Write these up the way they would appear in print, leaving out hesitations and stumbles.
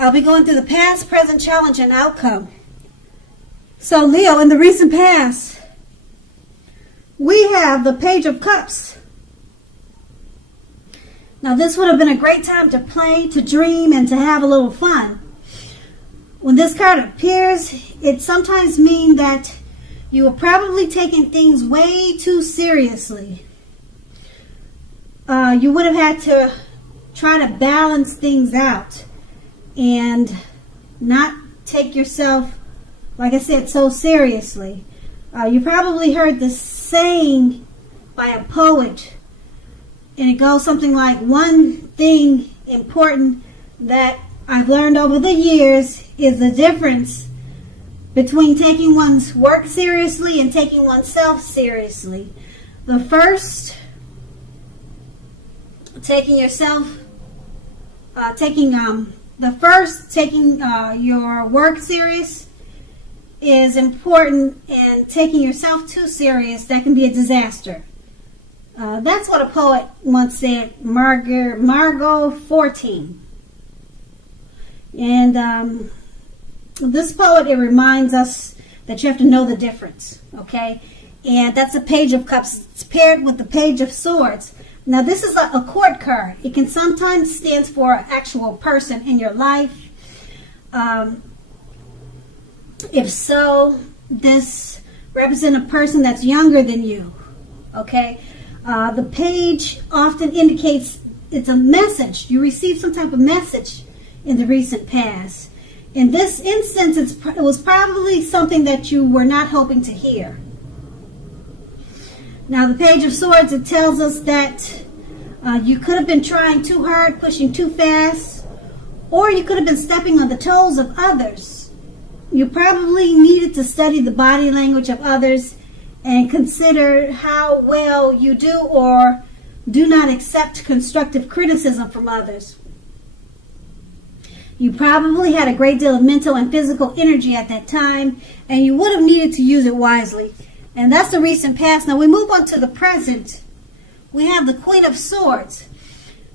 I'll be going through the past, present, challenge, and outcome. So Leo, in the recent past, we have the Page of Cups. Now this would have been a great time to play, to dream, and to have a little fun. When this card appears, it sometimes means that you are probably taking things way too seriously. You would have had to try to balance things out and not take yourself, like I said, so seriously. You probably heard this saying by a poet, and it goes something like, one thing important that I've learned over the years is the difference between taking one's work seriously and taking oneself seriously. The first, taking your work serious is important, and taking yourself too serious, that can be a disaster. That's what a poet once said, Margot 14. And this poet, it reminds us that you have to know the difference, okay? And that's a Page of Cups. It's paired with the Page of Swords. Now, this is a court card. It can sometimes stand for an actual person in your life. If so, this represents a person that's younger than you, okay? The page often indicates it's a message. You received some type of message in the recent past. In this instance, it was probably something that you were not hoping to hear. Now, the Page of Swords, it tells us that you could have been trying too hard, pushing too fast, or you could have been stepping on the toes of others. You probably needed to study the body language of others and consider how well you do or do not accept constructive criticism from others. You probably had a great deal of mental and physical energy at that time, and you would have needed to use it wisely. And that's the recent past. Now we move on to the present. We have the Queen of Swords.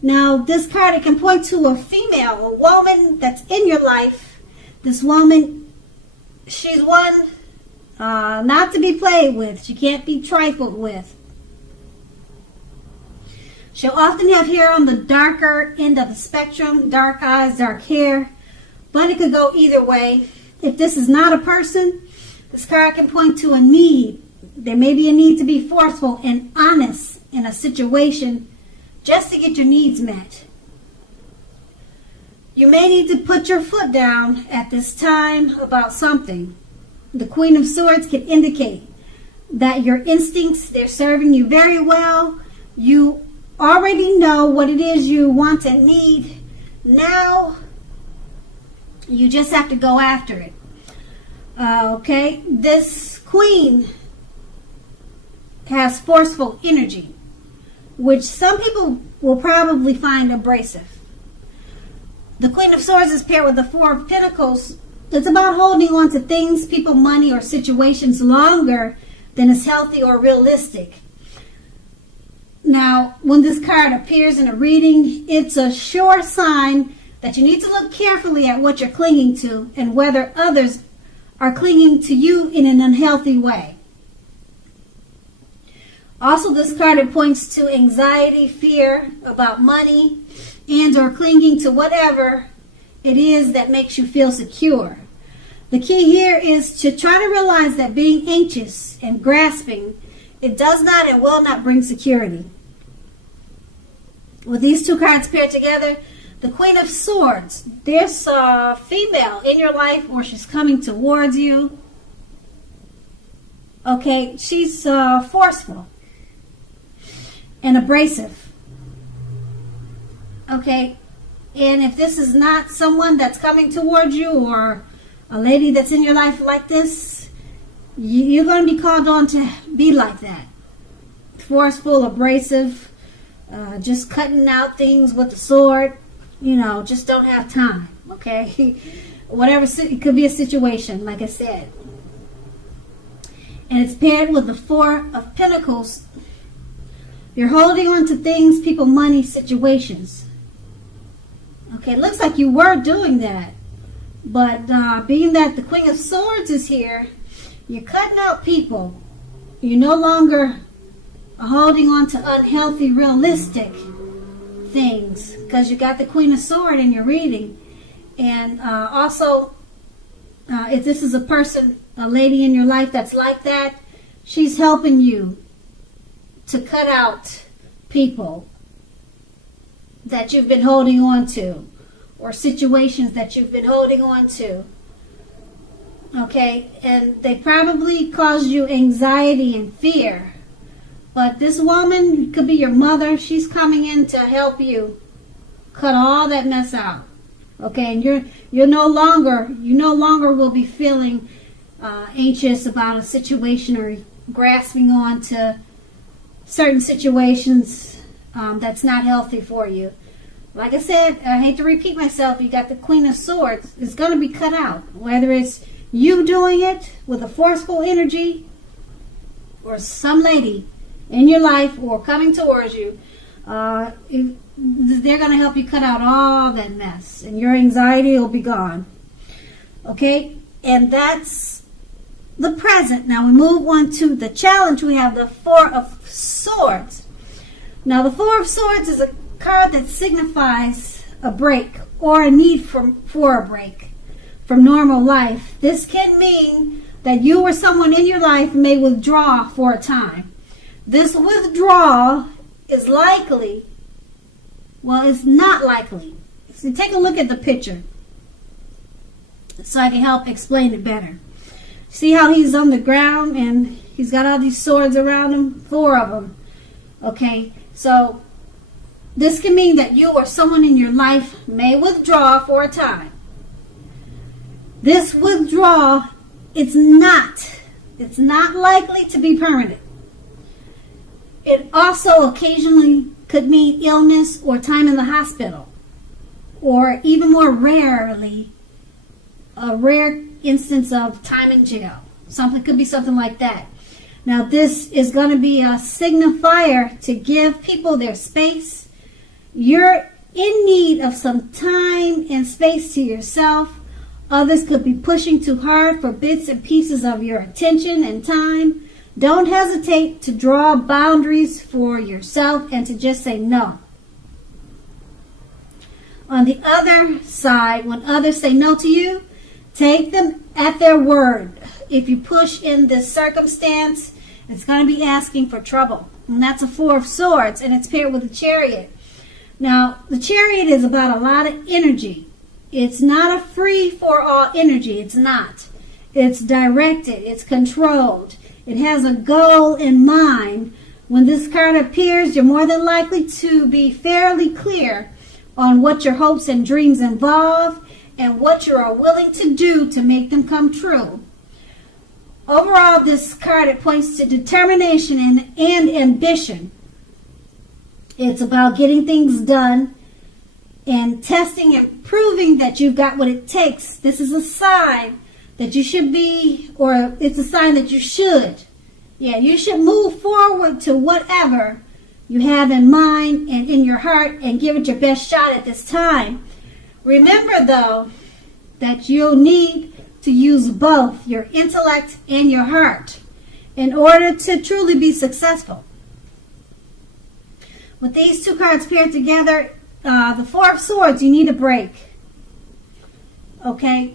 Now this card, it can point to a female, a woman that's in your life. This woman, she's one not to be played with. She can't be trifled with. She'll often have hair on the darker end of the spectrum, dark eyes, dark hair, but it could go either way. If this is not a person, this card can point to a need. There may be a need to be forceful and honest in a situation just to get your needs met. You may need to put your foot down at this time about something. The Queen of Swords can indicate that your instincts, they're serving you very well. You already know what it is you want and need. Now, you just have to go after it. Okay, this Queen has forceful energy, which some people will probably find abrasive. The Queen of Swords is paired with the Four of Pentacles. It's about holding on to things, people, money, or situations longer than is healthy or realistic. Now, when this card appears in a reading, it's a sure sign that you need to look carefully at what you're clinging to and whether others are clinging to you in an unhealthy way. Also, this card, it points to anxiety, fear about money, and or clinging to whatever it is that makes you feel secure. The key here is to try to realize that being anxious and grasping, it does not and will not bring security. With these two cards paired together, the Queen of Swords, there's a female in your life or she's coming towards you. Okay, she's forceful and abrasive. Okay, and if this is not someone that's coming towards you or a lady that's in your life like this, you're going to be called on to be like that. Forceful, abrasive, just cutting out things with the sword. You know, just don't have time, okay? Whatever, it could be a situation, like I said. And it's paired with the Four of Pentacles. You're holding on to things, people, money, situations. Okay, it looks like you were doing that. But being that the Queen of Swords is here, you're cutting out people. You're no longer holding on to unhealthy, realistic things because you got the Queen of Swords in your reading. And also, if this is a person, a lady in your life that's like that, she's helping you to cut out people that you've been holding on to, or situations that you've been holding on to. Okay, and they probably caused you anxiety and fear. But this woman could be your mother. She's coming in to help you cut all that mess out. Okay, and you no longer will be feeling anxious about a situation or grasping on to certain situations that's not healthy for you. Like I said, I hate to repeat myself, you got the Queen of Swords. It's going to be cut out. Whether it's you doing it with a forceful energy or some lady in your life or coming towards you, they're going to help you cut out all that mess and your anxiety will be gone. Okay? And that's the present. Now we move on to the challenge. We have the Four of Swords. Now the Four of Swords is a card that signifies a break or a need for a break from normal life. This can mean that you or someone in your life may withdraw for a time. This withdrawal is likely, well, it's not likely. So take a look at the picture so I can help explain it better. See how he's on the ground and he's got all these swords around him? 4 of them. Okay, so this can mean that you or someone in your life may withdraw for a time. This withdrawal, it's not likely to be permanent. It also occasionally could mean illness or time in the hospital, or even more rarely, a rare instance of time in jail. Something could be something like that. Now this is going to be a signifier to give people their space. You're in need of some time and space to yourself. Others could be pushing too hard for bits and pieces of your attention and time. Don't hesitate to draw boundaries for yourself and to just say no. On the other side, when others say no to you, take them at their word. If you push in this circumstance, it's going to be asking for trouble. And that's a 4 of Swords, and it's paired with a Chariot. Now, the Chariot is about a lot of energy. It's not a free-for-all energy. It's not. It's directed. It's controlled. It has a goal in mind. When this card appears, you're more than likely to be fairly clear on what your hopes and dreams involve and what you are willing to do to make them come true. Overall, this card, it points to determination and ambition. It's about getting things done and testing and proving that you've got what it takes. This is a sign that you should be, or it's a sign that you should. Yeah, you should move forward to whatever you have in mind and in your heart and give it your best shot at this time. Remember, though, that you'll need to use both your intellect and your heart in order to truly be successful. With these 2 cards paired together, the 4 of Swords, you need a break. Okay?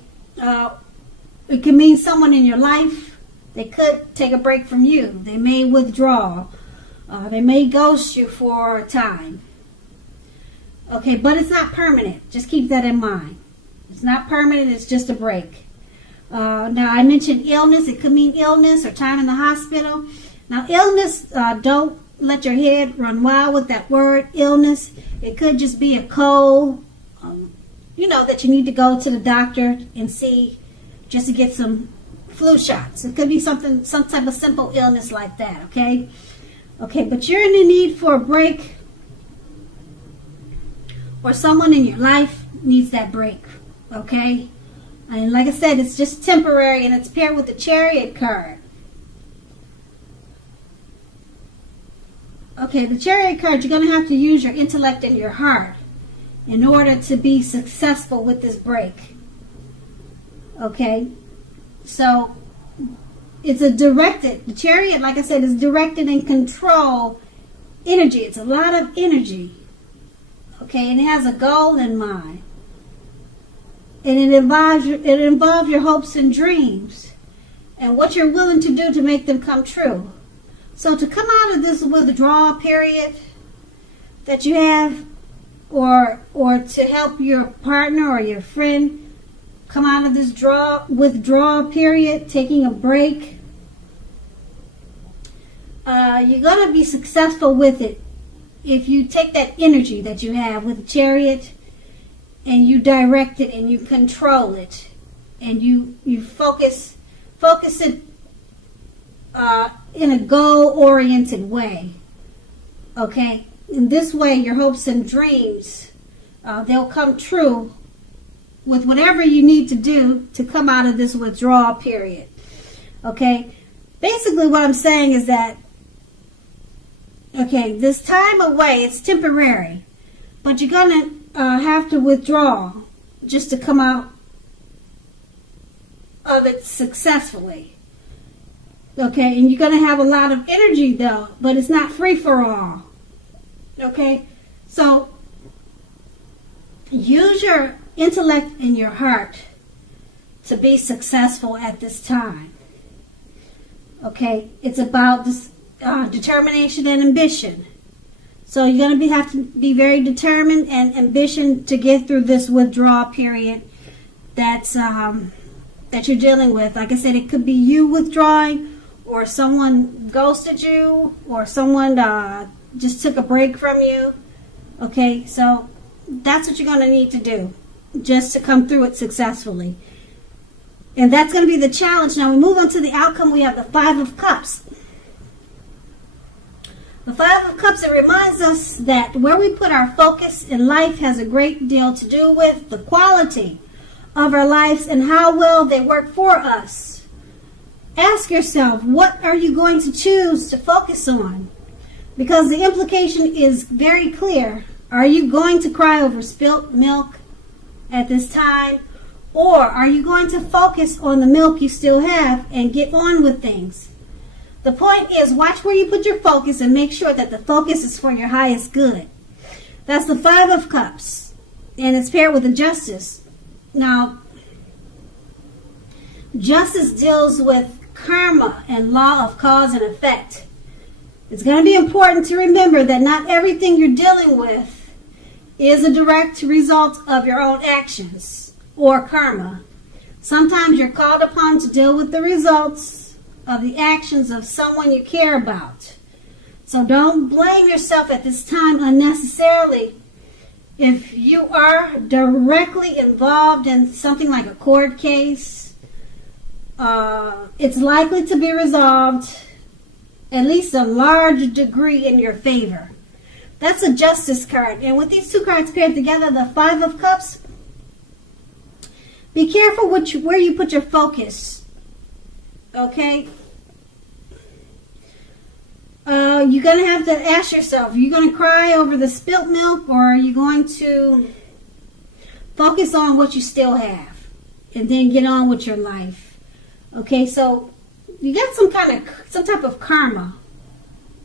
It can mean someone in your life. They could take a break from you. They may withdraw. They may ghost you for a time. Okay, but it's not permanent. Just keep that in mind. It's not permanent. It's just a break. Now, I mentioned illness. It could mean illness or time in the hospital. Now, illness, don't let your head run wild with that word, illness. It could just be a cold, that you need to go to the doctor and see just to get some flu shots. It could be some type of simple illness like that, okay? Okay, but you're in the need for a break, or someone in your life needs that break, okay? And like I said, it's just temporary, and it's paired with the Chariot card. Okay, the Chariot card, you're going to have to use your intellect and your heart in order to be successful with this break. Okay? So, it's the Chariot, like I said, is directed and control energy. It's a lot of energy. Okay? And it has a goal in mind. And it involves your hopes and dreams and what you're willing to do to make them come true. So to come out of this withdrawal period that you have, or to help your partner or your friend come out of this withdrawal period, taking a break, you're going to be successful with it if you take that energy that you have with the Chariot and you direct it and you control it and you focus it in a goal-oriented way. Okay? In this way, your hopes and dreams, they'll come true with whatever you need to do to come out of this withdrawal period. Okay? Basically, what I'm saying is that, okay, this time away, it's temporary, but you're going to have to withdraw just to come out of it successfully. Okay, and you're going to have a lot of energy though, but it's not free for all. Okay, so use your intellect and your heart to be successful at this time. Okay, it's about this determination and ambition. So you're going to have to be very determined and ambitious to get through this withdrawal period that you're dealing with. Like I said, it could be you withdrawing, or someone ghosted you, or someone just took a break from you. Okay, so that's what you're going to need to do just to come through it successfully. And that's going to be the challenge. Now we move on to the outcome. We have the Five of Cups. The Five of Cups, it reminds us that where we put our focus in life has a great deal to do with the quality of our lives and how well they work for us. Ask yourself, what are you going to choose to focus on? Because the implication is very clear. Are you going to cry over spilt milk at this time? Or are you going to focus on the milk you still have and get on with things? The point is, watch where you put your focus and make sure that the focus is for your highest good. That's the Five of Cups. And it's paired with the Justice. Now, Justice deals with karma and law of cause and effect. It's going to be important to remember that not everything you're dealing with is a direct result of your own actions or karma. Sometimes you're called upon to deal with the results of the actions of someone you care about. So don't blame yourself at this time unnecessarily. If you are directly involved in something like a court case, it's likely to be resolved at least a large degree in your favor. That's a Justice card. And with these two cards paired together, the Five of Cups, be careful where you put your focus. Okay? You're going to have to ask yourself, are you going to cry over the spilt milk, or are you going to focus on what you still have and then get on with your life? Okay, so you got some type of karma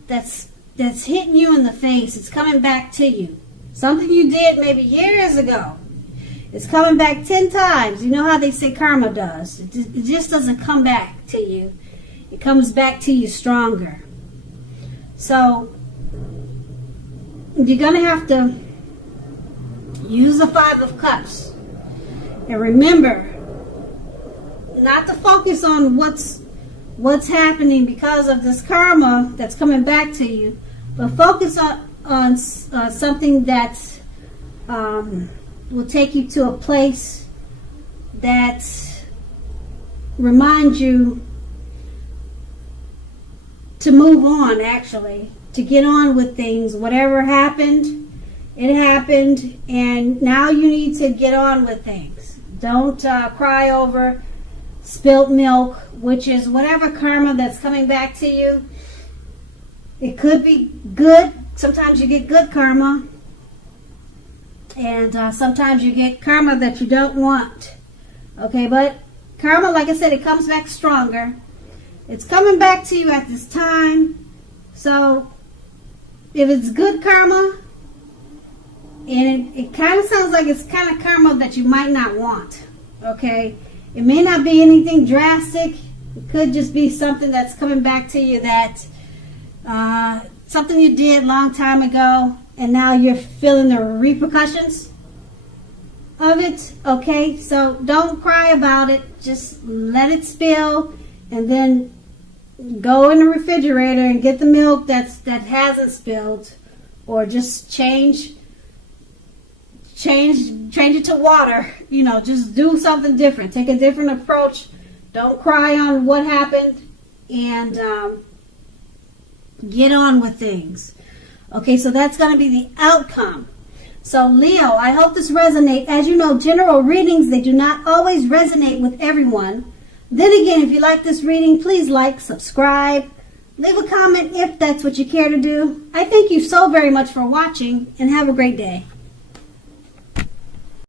that's hitting you in the face. It's coming back to you. Something you did maybe years ago. It's coming back 10 times. You know how they say karma does. It just doesn't come back to you. It comes back to you stronger. So you're going to have to use the Five of Cups. And remember not to focus on what's happening because of this karma that's coming back to you, but focus on something that will take you to a place that reminds you to move on, actually, to get on with things. Whatever happened, it happened, and now you need to get on with things. Don't cry over spilt milk, which is whatever karma that's coming back to you. It could be good. Sometimes you get good karma. And sometimes you get karma that you don't want. Okay, but karma, like I said, it comes back stronger. It's coming back to you at this time. So if it's good karma, and it kind of sounds like it's kind of karma that you might not want. Okay, it may not be anything drastic. It could just be something that's coming back to you that something you did a long time ago, and now you're feeling the repercussions of it. Okay, so don't cry about it. Just let it spill, and then go in the refrigerator and get the milk that hasn't spilled, or just change it to water. You know, just do something different. Take a different approach. Don't cry on what happened, and get on with things. Okay, so that's going to be the outcome. So Leo, I hope this resonates. As you know, general readings, they do not always resonate with everyone. Then again, if you like this reading, please like, subscribe, leave a comment if that's what you care to do. I thank you so very much for watching, and have a great day.